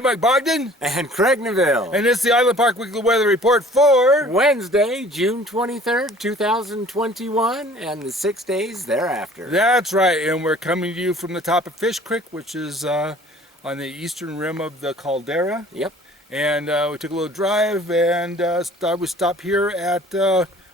Hey, Mike Bogden and Craig Neville. and this is the Island Park Weekly Weather Report for Wednesday, June 23rd, 2021, and the 6 days thereafter. That's right, and we're coming to you from the top of Fish Creek, which is on the eastern rim of the caldera. Yep. And we took a little drive and we stopped here at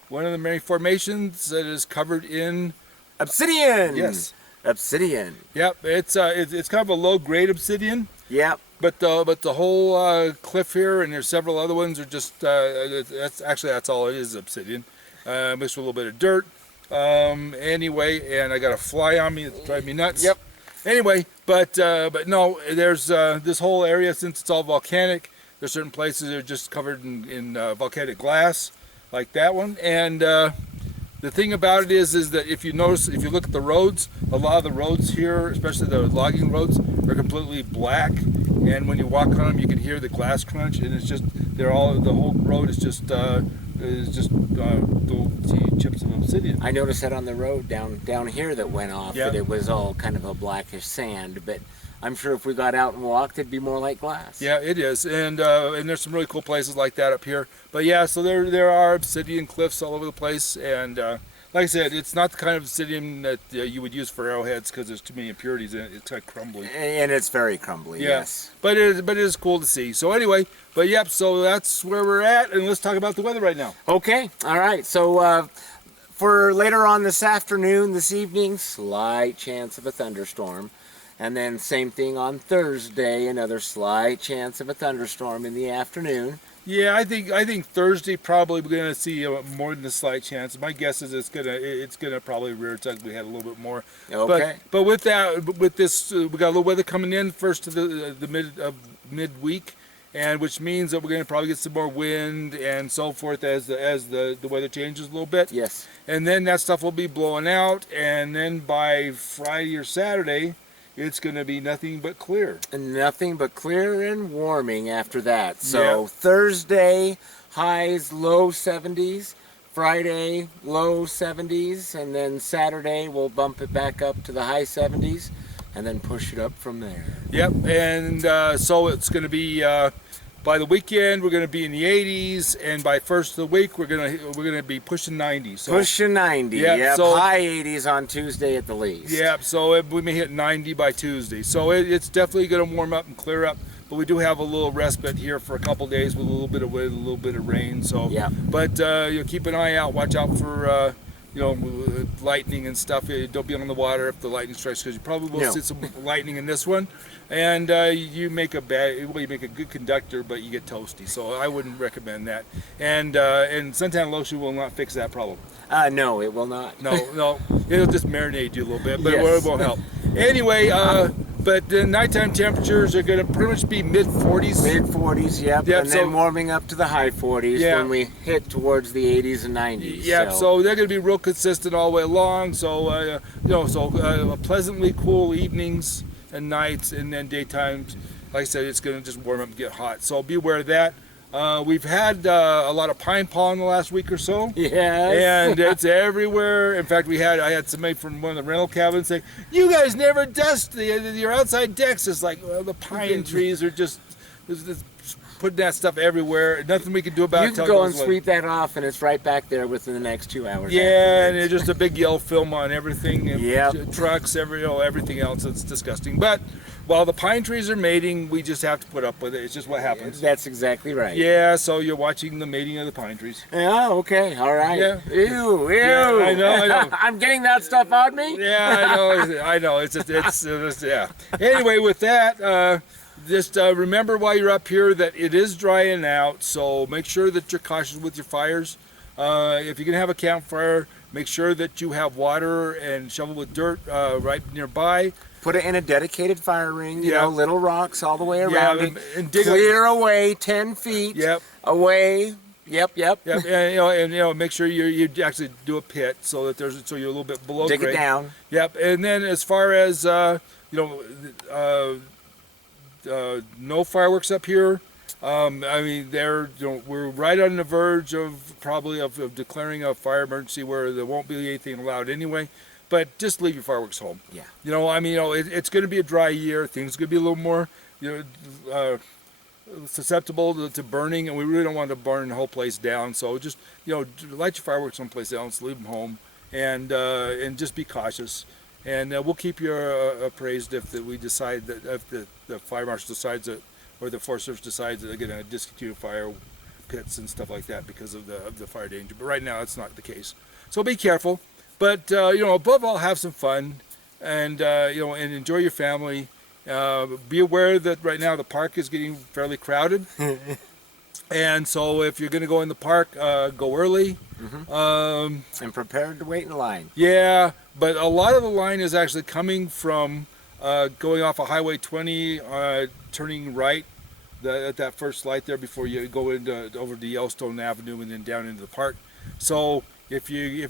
one of the many formations that is covered in Obsidian. Yes. Obsidian. Yep, it's kind of a low grade obsidian. Yep. But the whole cliff here, and there's several other ones, are just that's all it is, obsidian, mixed with a little bit of dirt. Anyway, and I got a fly on me that's driving me nuts. Yep. Anyway, but no, there's this whole area, since it's all volcanic. There's certain places that are just covered in volcanic glass, like that one. And the thing about it is that if you look at the roads, a lot of the roads here, especially the logging roads, are completely black. And when you walk on them, you can hear the glass crunch, and it's just the whole road is just little chips of obsidian. I noticed that on the road down here that went off, that it was all kind of a blackish sand, but I'm sure if we got out and walked, it'd be more like glass. Yeah, it is, and there's some really cool places like that up here. But yeah, so there are obsidian cliffs all over the place, and like I said, it's not the kind of obsidian that you would use for arrowheads because there's too many impurities in it. It's kind of crumbly. And it's very crumbly. Yeah. Yes. But it is cool to see. So anyway, but yep, so that's where we're at, and let's talk about the weather right now. Okay. All right. So for later on this afternoon, this evening, slight chance of a thunderstorm. And then same thing on Thursday, another slight chance of a thunderstorm in the afternoon. Yeah, I think Thursday probably we're gonna see more than a slight chance. My guess is it's gonna probably rear its ugly head a little bit more. Okay. But with this, we got a little weather coming in first to the midweek, and which means that we're gonna probably get some more wind and so forth as the weather changes a little bit. Yes. And then that stuff will be blowing out, and then by Friday or Saturday, it's going to be nothing but clear. And nothing but clear and warming after that. So Yeah. Thursday, highs low 70s. Friday, low 70s. And then Saturday, we'll bump it back up to the high 70s. And then push it up from there. Yep, and so it's going to be, by the weekend, we're going to be in the 80s, and by first of the week, we're going to be pushing 90. So, Pushing 90. Yep, Yep. so- High 80s on Tuesday at the least. yeah, so we may hit 90 by Tuesday. So it's definitely going to warm up and clear up. But we do have a little respite here for a couple days with a little bit of wind, a little bit of rain. So, yeah. But you'll keep an eye out. Watch out for lightning and stuff. Don't be on the water if the lightning strikes, because you probably will see some lightning in this one. And you make a good conductor, but you get toasty. So I wouldn't recommend that. And suntan lotion will not fix that problem. No, it will not. No, it'll just marinate you a little bit, but Yes. it won't help. Anyway, but the nighttime temperatures are going to pretty much be mid-40s. Mid-40s, yep. Yep, And so- then warming up to the high 40s Yeah. when we hit towards the 80s and 90s. Yeah, so they're going to be real consistent all the way along. So pleasantly cool evenings and nights, and then daytimes, like I said, it's going to just warm up and get hot. So be aware of that. We've had a lot of pine pollen the last week or so. Yes. And it's everywhere. In fact, I had somebody from one of the rental cabins say, "You guys never dust your outside decks." It's like, well, the pine trees are just putting that stuff everywhere. Nothing we can do about it. You can go and sweep that off, and it's right back there within the next 2 hours. Yeah, afterwards. and it's just a big yellow film on everything. And Yep. trucks, everything else. It's disgusting. But while the pine trees are mating, we just have to put up with it. It's just what happens. That's exactly right. Yeah, so you're watching the mating of the pine trees. Oh, okay. All right. Yeah. Ew. Yeah, I know. I'm getting that stuff on me. Yeah, I know. It's yeah. Anyway, with that, just remember while you're up here that it is drying out. So make sure that you're cautious with your fires. If you're gonna have a campfire, make sure that you have water and shovel with dirt right nearby. Put it in a dedicated fire ring. You Yeah. know, little rocks all the way around it. and dig Clear away 10 feet. Yep. Away. Yep. Yep, and make sure you actually do a pit so that you're a little bit below Dig grade. it down. Yep, and then as far as no fireworks up here. I mean, we're right on the verge of declaring a fire emergency where there won't be anything allowed anyway. but just leave your fireworks home. Yeah. You know, I mean, you know, it's going to be a dry year. Things are going to be a little more, you know, susceptible to burning, and we really don't want to burn the whole place down. So just, you know, light your fireworks someplace else, leave them home, and just be cautious. And we'll keep you appraised if we decide that, if the fire marshal decides that, or the Forest Service decides that they're going to discontinue fire pits and stuff like that because of the fire danger. But right now, it's not the case. So be careful. But you know, above all, have some fun, and you know, and enjoy your family. Be aware that right now the park is getting fairly crowded, and so if you're going to go in the park, go early. And prepared to wait in line. Yeah, but a lot of the line is actually coming from going off of Highway 20, turning right at that first light there before you go over to Yellowstone Avenue and then down into the park. So if you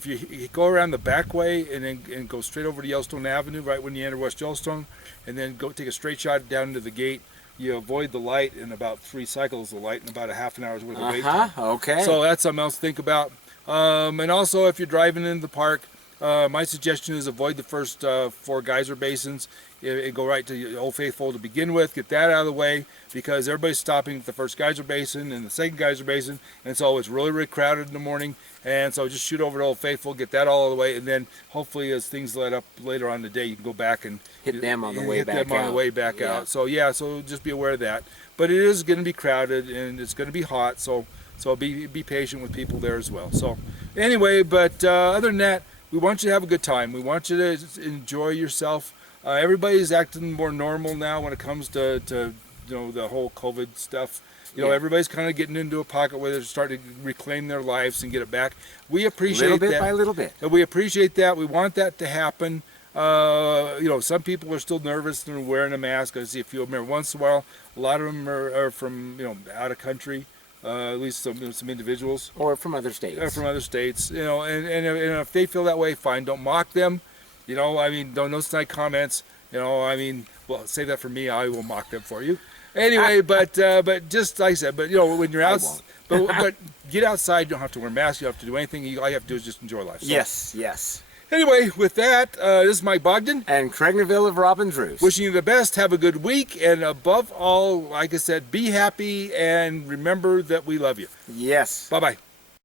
go around the back way and go straight over to Yellowstone Avenue right when you enter West Yellowstone, and then go take a straight shot down into the gate, you avoid the light in about 3 cycles of light and about a half an hour's worth of wait time. Okay. So that's something else to think about. And also, if you're driving into the park, my suggestion is avoid the first 4 geyser basins and go right to Old Faithful to begin with. Get that out of the way, because everybody's stopping at the first geyser basin and the second geyser basin, and so it's really, really crowded in the morning. And so just shoot over to Old Faithful, get that all the way, and then hopefully as things let up later on in the day, you can go back and hit them on the way back out. Hit them on the way back out. So yeah, so just be aware of that. But it is going to be crowded and it's going to be hot, so be patient with people there as well. So anyway, but other than that, we want you to have a good time. We want you to enjoy yourself. Everybody's acting more normal now when it comes to you know, the whole COVID stuff. You know, everybody's kind of getting into a pocket where they're starting to reclaim their lives and get it back. We appreciate that. Little bit by little bit. We appreciate that. We want that to happen. You know, some people are still nervous and wearing a mask. I see a few of them every once in a while. A lot of them are from, you know, out of country. At least some individuals. Or from other states. Or from other states. You know, and if they feel that way, fine. Don't mock them. You know, I mean, don't no snide comments. You know, I mean, well, say that for me. I will mock them for you. Anyway, but just like I said, but you know, when you're out, but get outside. You don't have to wear masks. You don't have to do anything. All you have to do is just enjoy life. So, Yes. anyway, with that, this is Mike Bogden. And Craig Neville of Robin's Roost. Wishing you the best. Have a good week. And above all, like I said, be happy and remember that we love you. Yes. Bye-bye.